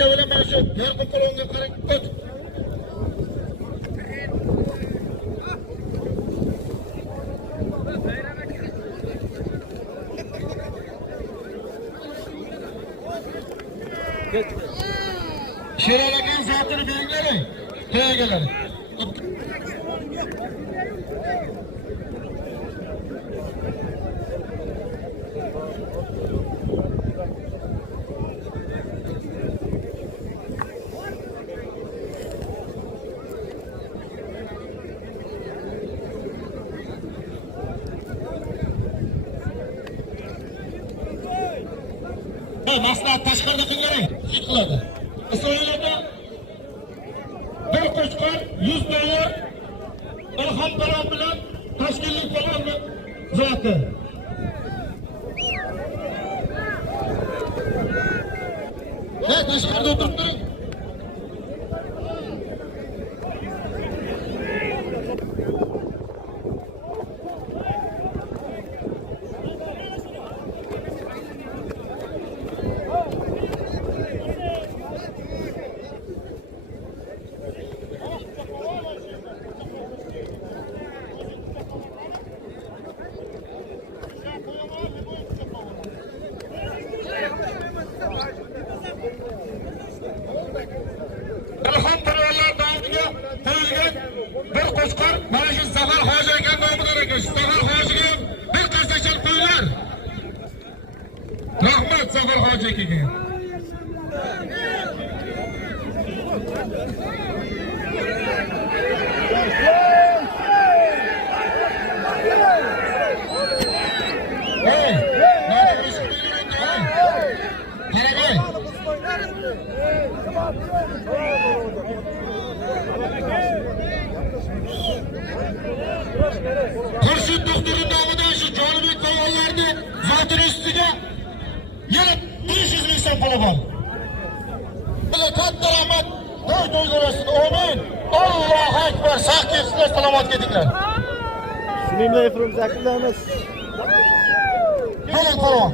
Öyle bana şu yardım kolonuna karın öt. Şiralagan zatını belirleyin. Teygeleri. Maslahat tashqarida qilganing qiladi. Isroilda bir qo'chqor 100 dollar ilhom talab bilan tashkillik bo'lgan zoti. Tashqarida o'tirib turing. Ilhom parvarlar nomiga qo'yilgan bir qo'chqor mana shu Zafar hoji aka nomidan ekan. Zafar hojiga bir qasachal qo'yinglar. Rahmat Zafar hoji akaga. Xurshid doktorning nomidan shu Jonibek polvonlarning zotini ustiga yana 500 ming so'm puli bor. Bular katta rahmat. To'y bo'lsin. Amin. Allohu akbar. Sog' kelsinlar, salomat ketinglar. Shuningdek, Efrim Zakirlarimiz. Yo'ling polvon.